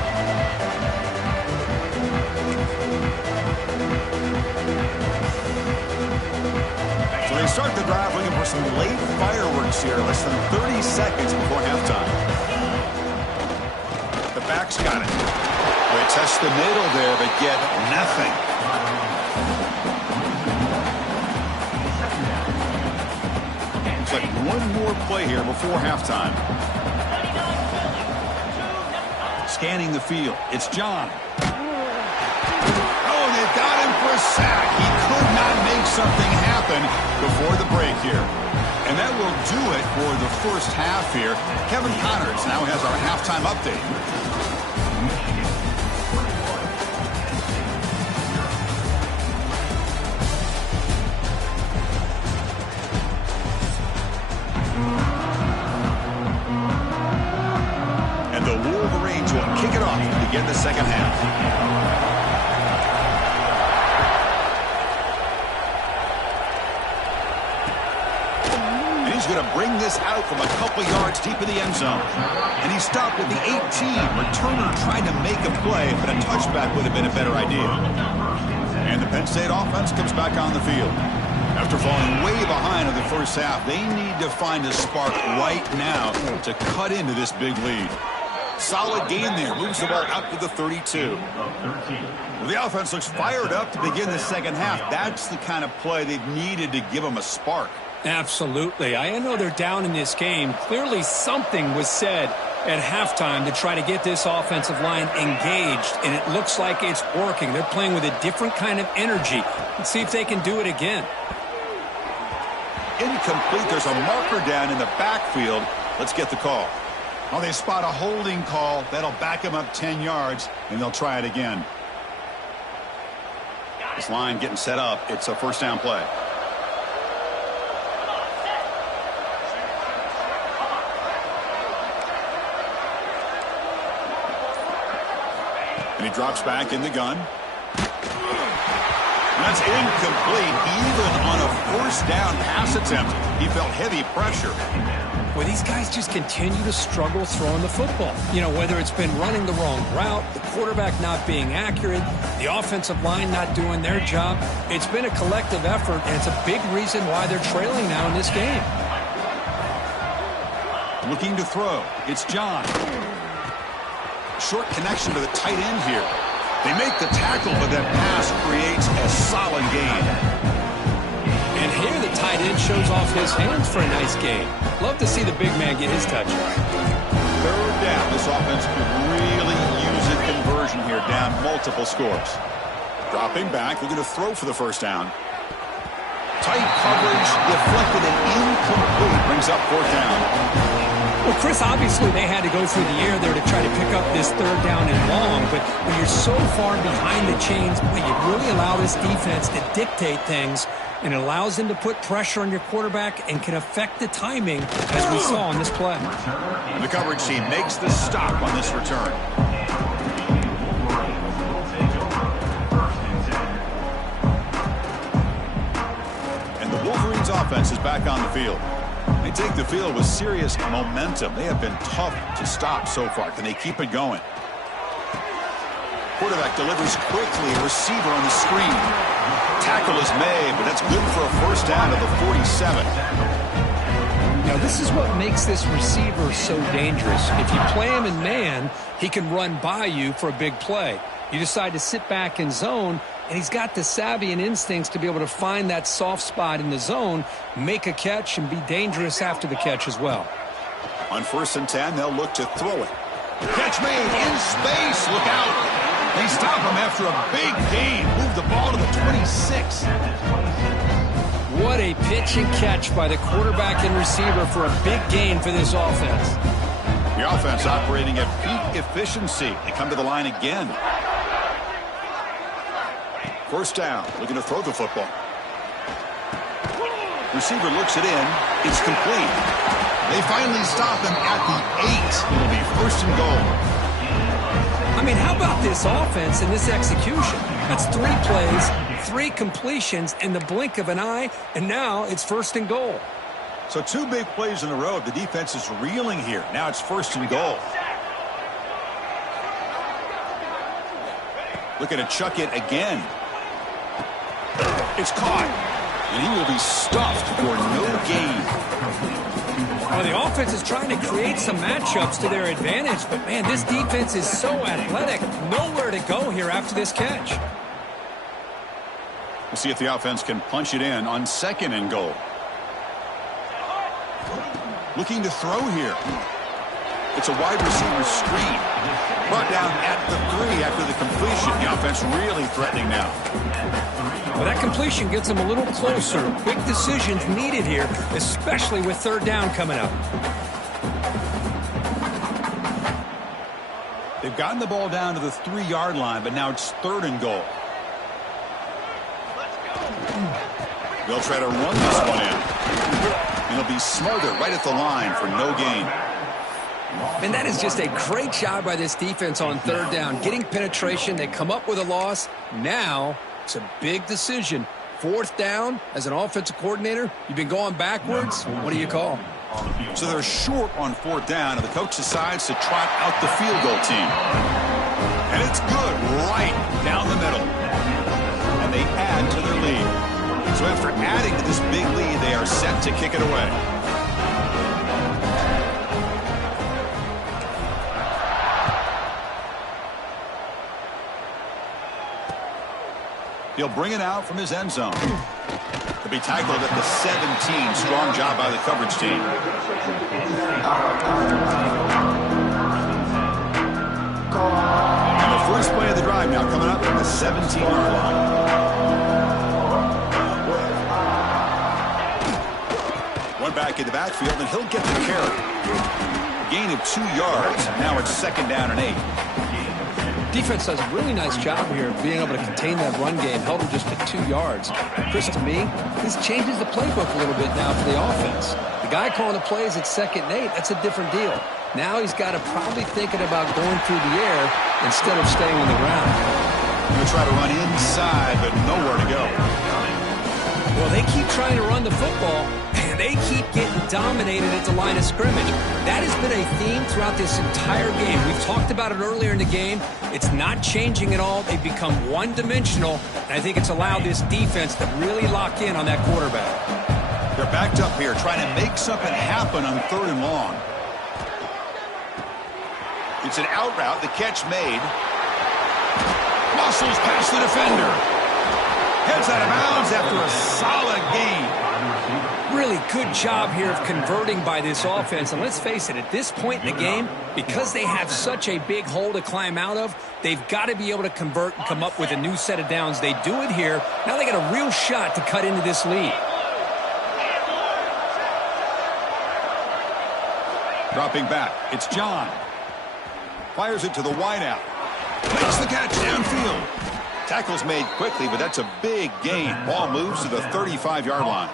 So they start the drive looking for some late fireworks here. Less than 30 seconds before halftime. The back's got it. They test the middle there, but get nothing. Looks like one more play here before halftime. Scanning the field. It's John. Oh, they've got him for a sack. He could not make something happen before the break here. And that will do it for the first half here. Kevin Connors now has our halftime update. And the Wolverines will kick it off to begin the second half. He's going to bring this out from a couple yards deep in the end zone. And he stopped at the 18. Returner trying to make a play, but a touchback would have been a better idea. And the Penn State offense comes back on the field. After falling way behind in the first half, they need to find a spark right now to cut into this big lead. Solid gain there. Moves the ball out to the 32. Well, the offense looks fired up to begin the second half. That's the kind of play they've needed to give them a spark. Absolutely. I know they're down in this game. Clearly something was said at halftime to try to get this offensive line engaged, and it looks like it's working. They're playing with a different kind of energy. Let's see if they can do it again. Incomplete. There's a marker down in the backfield. Let's get the call. Oh, they spot a holding call. That'll back them up 10 yards, and they'll try it again. This line getting set up. It's a first down play. And he drops back in the gun. That's incomplete. Even on a first down pass attempt, he felt heavy pressure. Well, these guys just continue to struggle throwing the football. You know, whether it's been running the wrong route, the quarterback not being accurate, the offensive line not doing their job. It's been a collective effort, and it's a big reason why they're trailing now in this game. Looking to throw. It's John. Short connection to the tight end here. They make the tackle, but that pass creates a solid gain. And here the tight end shows off his hands for a nice gain. Love to see the big man get his touches. Third down. This offense could really use a conversion here, down multiple scores. Dropping back, looking to throw for the first down. Tight coverage, deflected and incomplete. Brings up fourth down. Well, Chris, obviously they had to go through the air there to try to pick up this third down and long, but when you're so far behind the chains, you really allow this defense to dictate things, and it allows them to put pressure on your quarterback and can affect the timing, as we saw on this play. And the coverage team makes the stop on this return. And the Wolverines offense is back on the field. They take the field with serious momentum. They have been tough to stop so far. Can they keep it going? Quarterback delivers quickly. Receiver on the screen. Tackle is made, but that's good for a first down to the 47. Now, this is what makes this receiver so dangerous. If you play him in man, he can run by you for a big play. You decide to sit back in zone, and he's got the savvy and instincts to be able to find that soft spot in the zone, make a catch, and be dangerous after the catch as well. On 1st and 10, they'll look to throw it. Catch made in space. Look out. They stop him after a big gain. Move the ball to the 26. What a pitch and catch by the quarterback and receiver for a big gain for this offense. The offense operating at peak efficiency. They come to the line again. First down, looking to throw the football. Receiver looks it in. It's complete. They finally stop him at the 8. It'll be first and goal. I mean, how about this offense and this execution? That's 3 plays, 3 completions in the blink of an eye, and now it's first and goal. So 2 big plays in a row. The defense is reeling here. Now it's first and goal. Looking to chuck it again. It's caught, and he will be stuffed for no gain. Well, the offense is trying to create some matchups to their advantage, but, man, this defense is so athletic. Nowhere to go here after this catch. We'll see if the offense can punch it in on 2nd and goal. Looking to throw here. It's a wide receiver screen. Brought down at the 3 after the completion. The offense really threatening now. Well, that completion gets them a little closer. Quick decisions needed here, especially with 3rd down coming up. They've gotten the ball down to the 3-yard line, but now it's 3rd and goal. They'll try to run this one in. And it'll be smothered right at the line for no gain. And that is just a great job by this defense on 3rd down. Getting penetration, they come up with a loss. Now it's a big decision. 4th down, as an offensive coordinator, you've been going backwards. What do you call? So they're short on 4th down, and the coach decides to trot out the field goal team. And it's good right down the middle. And they add to their lead. So after adding to this big lead, they are set to kick it away. He'll bring it out from his end zone. To be tackled at the 17. Strong job by the coverage team. And the first play of the drive now coming up from the 17-yard line. One back in the backfield, and he'll get the carry. Gain of 2 yards. Now it's 2nd down and 8. Defense does a really nice job here of being able to contain that run game, held him just at 2 yards. Chris, to me, this changes the playbook a little bit now for the offense. The guy calling the plays at 2nd and 8, that's a different deal. Now he's got to probably thinking about going through the air instead of staying on the ground. Going to try to run inside, but nowhere to go. Well, they keep trying to run the football, and they keep getting dominated at the line of scrimmage. That has been a theme throughout this entire game. We've talked about it earlier in the game. It's not changing at all. They've become one-dimensional, and I think it's allowed this defense to really lock in on that quarterback. They're backed up here, trying to make something happen on 3rd and long. It's an out route. The catch made. Muscles past the defender. Heads out of bounds after a solid gain. Really good job here of converting by this offense. And let's face it, at this point in the game, because they have such a big hole to climb out of, they've got to be able to convert and come up with a new set of downs. They do it here. Now they got a real shot to cut into this lead. Dropping back, it's John. Fires it to the wideout. Makes the catch downfield. Tackle's made quickly, but that's a big gain. Ball moves to the 35-yard line.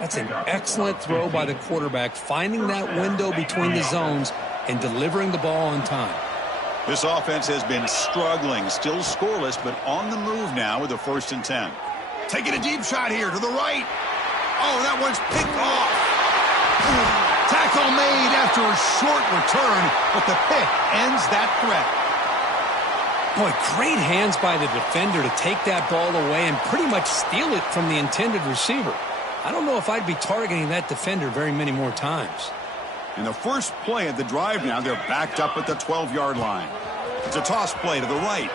That's an excellent throw by the quarterback, finding that window between the zones and delivering the ball on time. This offense has been struggling, still scoreless, but on the move now with a 1st and 10. Taking a deep shot here to the right. Oh, that one's picked off. Tackle made after a short return, but the pick ends that threat. Boy, great hands by the defender to take that ball away and pretty much steal it from the intended receiver. I don't know if I'd be targeting that defender very many more times. In the first play of the drive now, they're backed up at the 12-yard line. It's a toss play to the right.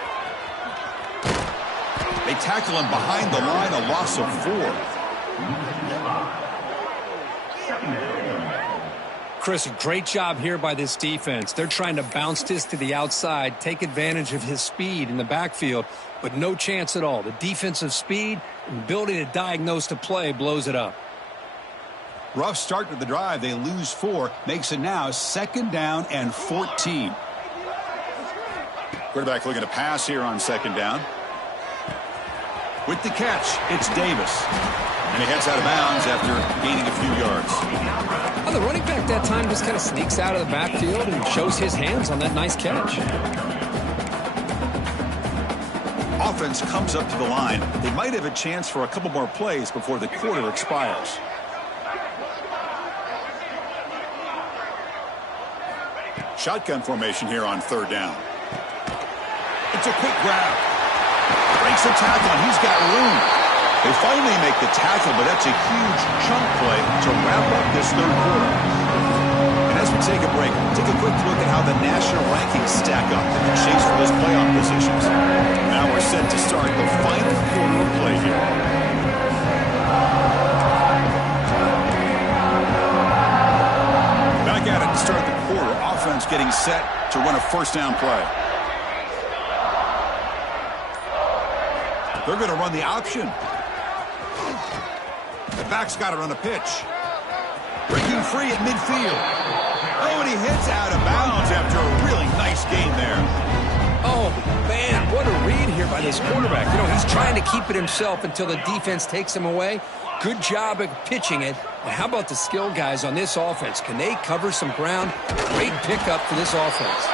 They tackle him behind the line, a loss of 4. Chris, a great job here by this defense. They're trying to bounce this to the outside, take advantage of his speed in the backfield, but no chance at all. The defensive speed and ability to diagnose the play blows it up. Rough start to the drive. They lose 4. Makes it now 2nd down and 14. Quarterback looking to pass here on 2nd down. With the catch, it's Davis. And he heads out of bounds after gaining a few yards. Well, the running back that time just kind of sneaks out of the backfield and shows his hands on that nice catch. Offense comes up to the line. They might have a chance for a couple more plays before the quarter expires. Shotgun formation here on 3rd down. It's a quick grab. Breaks a tackle, and he's got room. They finally make the tackle, but that's a huge chunk play to wrap up this 3rd quarter. And as we take a break, take a quick look at how the national rankings stack up in the chase for those playoff positions. Now we're set to start the final quarter of play here. Back at it to start the quarter. Offense getting set to run a 1st down play. They're going to run the option. The back's got to run a pitch. Breaking free at midfield. Oh, and he hits out of bounds after a really nice gain there. Oh, man, what a read here by this quarterback. You know, he's trying to keep it himself until the defense takes him away. Good job of pitching it. And how about the skill guys on this offense? Can they cover some ground? Great pickup for this offense.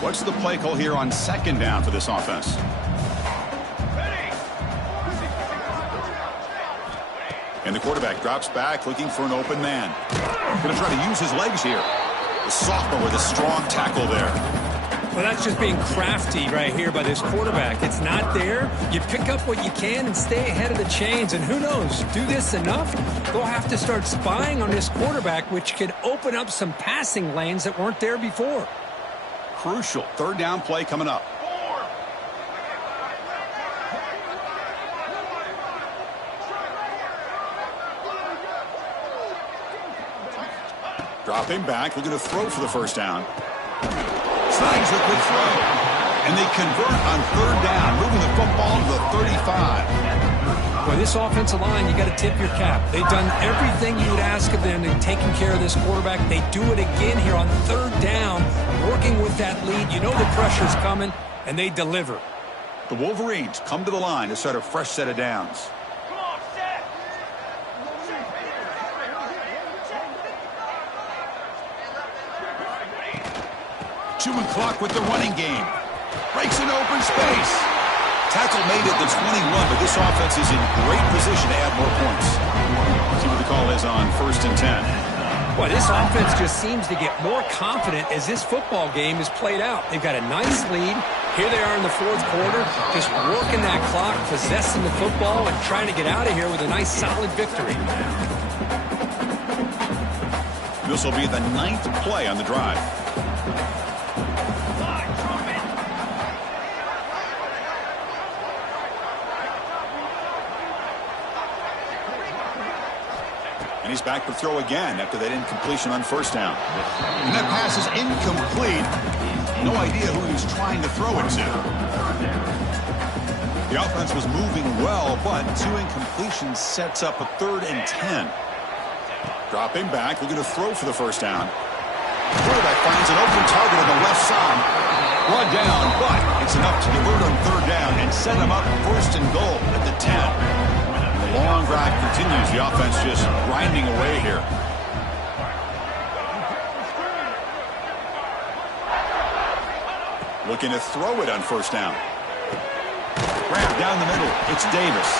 What's the play call here on 2nd down for this offense? And the quarterback drops back, looking for an open man. Going to try to use his legs here. The sophomore with a strong tackle there. Well, that's just being crafty right here by this quarterback. It's not there. You pick up what you can and stay ahead of the chains. And who knows, do this enough, they'll have to start spying on this quarterback, which could open up some passing lanes that weren't there before. Crucial third down play coming up. Dropping back, looking to throw for the first down. Slides a quick throw. And they convert on third down, moving the football to the 35. Well, this offensive line, you got to tip your cap. They've done everything you would ask of them in taking care of this quarterback. They do it again here on third down, working with that lead. You know the pressure's coming, and they deliver. The Wolverines come to the line to start a fresh set of downs. Chewing clock with the running game. Breaks an open space. Tackle made at the 21, but this offense is in great position to add more points. See what the call is on 1st and 10. Well, this offense just seems to get more confident as this football game is played out. They've got a nice lead. Here they are in the fourth quarter, just working that clock, possessing the football, and trying to get out of here with a nice, solid victory. This will be the 9th play on the drive. And he's back to throw again after that incompletion on first down. And that pass is incomplete. No idea who he's trying to throw it to. The offense was moving well, but 2 incompletions sets up a 3rd and 10. Dropping back, looking to throw for the first down. Quarterback finds an open target on the left side. Run down, but it's enough to convert on third down and set him up 1st and goal at the 10. The long drive continues. The offense just grinding away here. Looking to throw it on first down. Grab down the middle. It's Davis.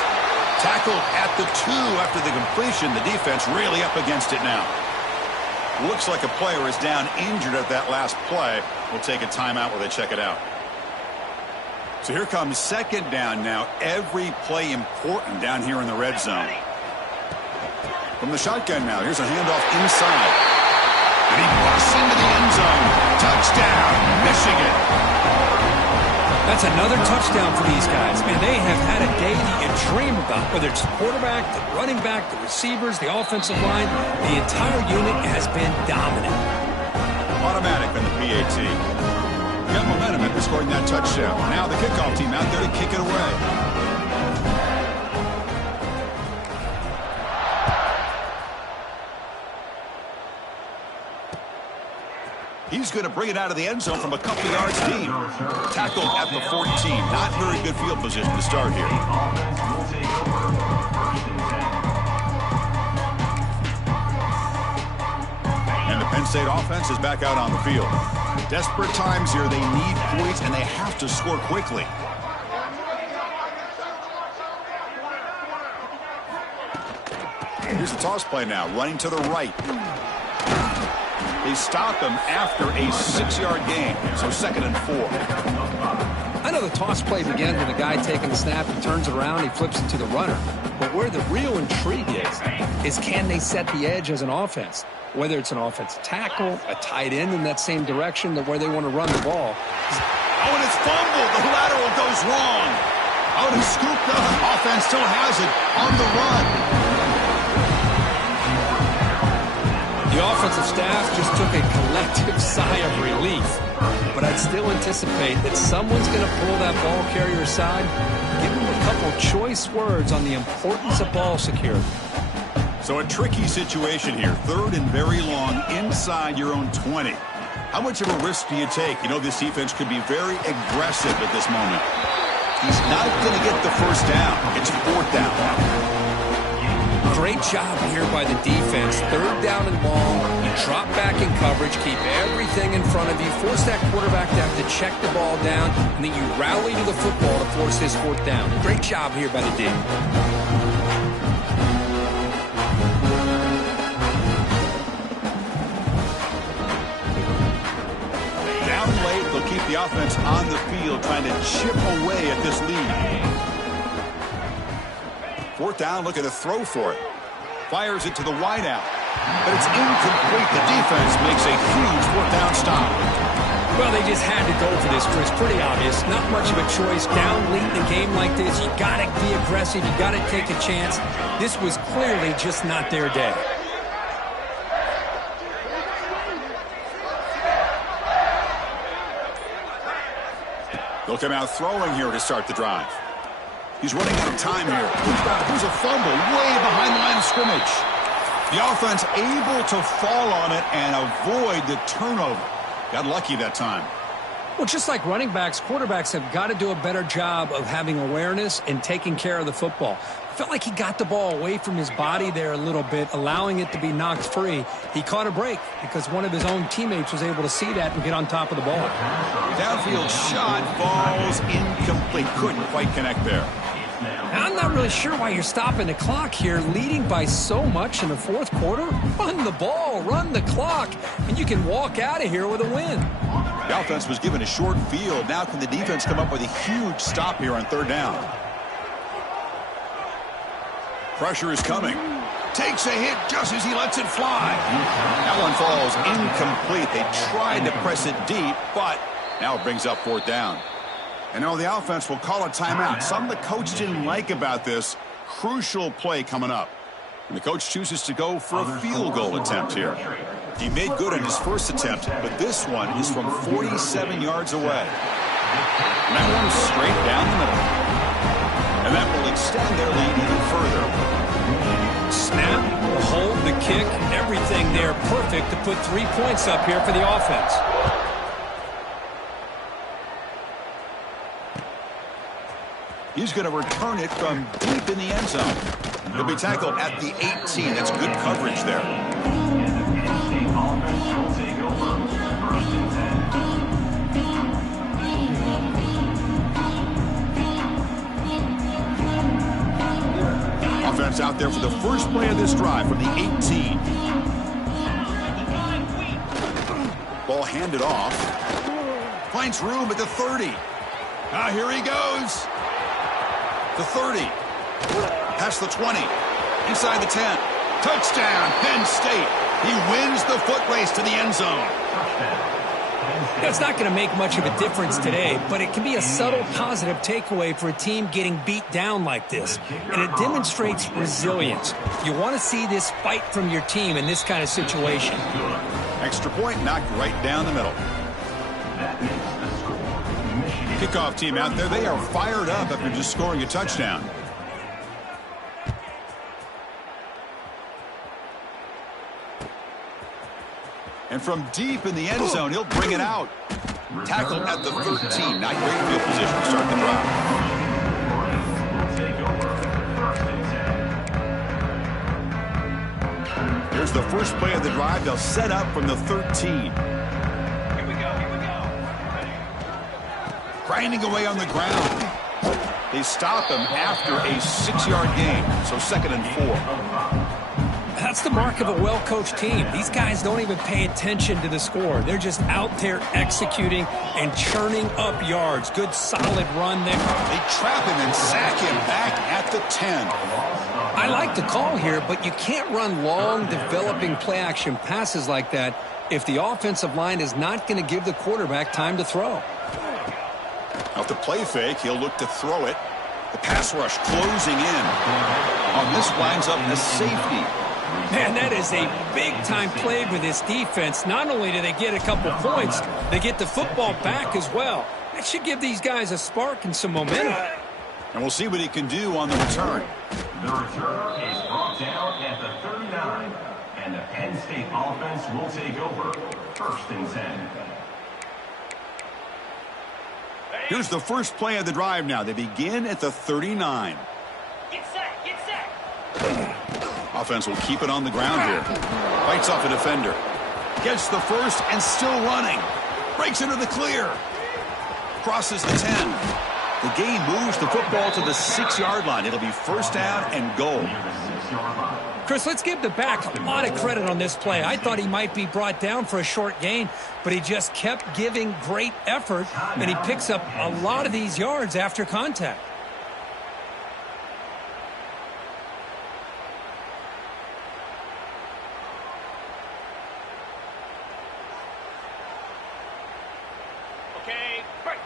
Tackled at the 2 after the completion. The defense really up against it now. Looks like a player is down injured at that last play. We'll take a timeout while they check it out. So here comes 2nd down now. Every play important down here in the red zone. From the shotgun now, here's a handoff inside. And he busts into the end zone. Touchdown, Michigan. That's another touchdown for these guys. Man, they have had a day that you dream about. Whether it's the quarterback, the running back, the receivers, the offensive line, the entire unit has been dominant. Automatic on the PAT. Got momentum after scoring that touchdown. Now the kickoff team out there to kick it away. He's going to bring it out of the end zone from a couple yards deep. Tackled at the 14. Not very good field position to start here. And the Penn State offense is back out on the field. Desperate times here. They need points, and they have to score quickly. Here's the toss play now. Running to the right. They stop him after a 6-yard gain. So 2nd and 4. I know the toss play begins with a guy taking the snap. He turns it around. He flips it to the runner. But where the real intrigue is can they set the edge as an offense? Whether it's an offensive tackle, a tight end in that same direction, that where they want to run the ball. Oh, and it's fumbled. The lateral goes wrong. Oh, and it's scooped up. Offense still has it on the run. The offensive staff just took a collective sigh of relief. But I'd still anticipate that someone's going to pull that ball carrier aside, give him a couple choice words on the importance of ball security. So a tricky situation here. 3rd and very long inside your own 20. How much of a risk do you take? You know, this defense could be very aggressive at this moment. He's not going to get the first down. It's 4th down. Great job here by the defense. 3rd down and long. You drop back in coverage, keep everything in front of you, force that quarterback to have to check the ball down, and then you rally to the football to force this 4th down. Great job here by the D. Down late, they'll keep The offense on the field trying to chip away at this lead. Fourth down, looking to throw for it. Fires it to the wideout. But it's incomplete. The defense makes a huge fourth down stop. Well, they just had to go for this, Chris. Pretty obvious. Not much of a choice. Down late in a game like this, you got to be aggressive. You got to take a chance. This was clearly just not their day. They'll come out throwing here to start the drive. He's running out of time here. There's a fumble way behind the line of scrimmage. The offense able to fall on it and avoid the turnover. Got lucky that time. Well, just like running backs, quarterbacks have got to do a better job of having awareness and taking care of the football. Felt like he got the ball away from his body there a little bit, allowing it to be knocked free. He caught a break because one of his own teammates was able to see that and get on top of the ball. Downfield shot falls incomplete. Couldn't quite connect there. I'm not really sure why you're stopping the clock here, leading by so much in the fourth quarter. Run the ball, run the clock, and you can walk out of here with a win. The offense was given a short field. Now can the defense come up with a huge stop here on third down? Pressure is coming. Takes a hit just as he lets it fly. That one falls incomplete. They tried to press it deep, but now it brings up fourth down. And now the offense will call a timeout. Something the coach didn't like about this. Crucial play coming up. And the coach chooses to go for a field goal attempt here. He made good on his first attempt, but this one is from 47 yards away. And that one's straight down the middle. And that will extend their lead even further. Snap, the hold, the kick, everything there perfect to put 3 points up here for the offense. He's going to return it from deep in the end zone. He'll be tackled at the 18. That's good coverage there. Offense out there for the first play of this drive from the 18. Ball handed off. Finds room at the 30. Now here he goes. The 30. Past the 20. Inside the 10. Touchdown, Penn State. He wins the foot race to the end zone. That's not going to make much of a difference today, but it can be a subtle positive takeaway for a team getting beat down like this. And it demonstrates resilience. You want to see this fight from your team in this kind of situation. Extra point knocked right down the middle. Kickoff team out there, they are fired up after just scoring a touchdown. And from deep in the end zone, he'll bring it out. Tackled at the 13. Not great field position to start the drive. Here's the first play of the drive. They'll set up from the 13. Grinding away on the ground. They stop him after a 6-yard gain. So 2nd and 4. That's the mark of a well-coached team. These guys don't even pay attention to the score. They're just out there executing and churning up yards. Good, solid run there. They trap him and sack him back at the 10. I like the call here, but you can't run long, developing play-action passes like that if the offensive line is not going to give the quarterback time to throw. Off the play fake, he'll look to throw it. The pass rush closing in. On this winds up the safety. Man, that is a big-time play for this defense. Not only do they get a couple points, they get the football back as well. That should give these guys a spark and some momentum. And we'll see what he can do on the return. The return is brought down at the 39, and the Penn State offense will take over. 1st and 10. Here's the first play of the drive now. They begin at the 39. Get set, get set. Offense will keep it on the ground here. Fights off a defender. Gets the first and still running. Breaks into the clear. Crosses the 10. The game moves the football to the 6-yard line. It'll be first down and goal. Chris, let's give the back a lot of credit on this play. I thought he might be brought down for a short gain, but he just kept giving great effort, and he picks up a lot of these yards after contact. Okay, break.